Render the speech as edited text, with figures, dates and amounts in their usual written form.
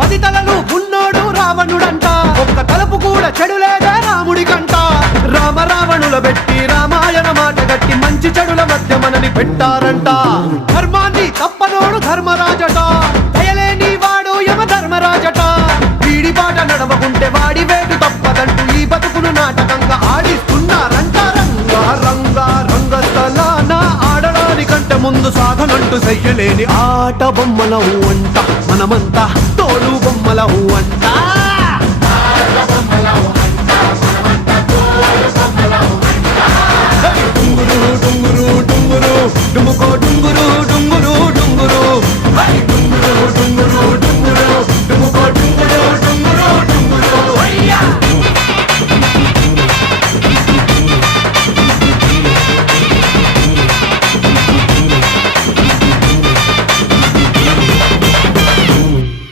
10 తలలు ఉన్నోడు రావణుడంట, ఒక్క తలుపు కూడా చెడులేదే రాముడికంట. రామ రావణుల పెట్టి రామాయణ మాట గట్టి మంచి చెడుల మధ్య మనని పెట్టారంట. ధర్మాన్ని తప్పనోడు ధర్మరాజట, దయలేని వాడు యమ ధర్మరాజట. వీడి బాట నడవకుంటే వాడి వేటు తప్పదంటూ ఈ బతుకును నాటకంగా ఆడిస్తున్నారంట. రంగా రంగా రంగస్థలాన ఆడడానికంటే ముందు సాధనంటూ చెయ్యలేని ఆట బొమ్మలవు అంట. మనమంతా తోలు బొమ్మలవు అంట.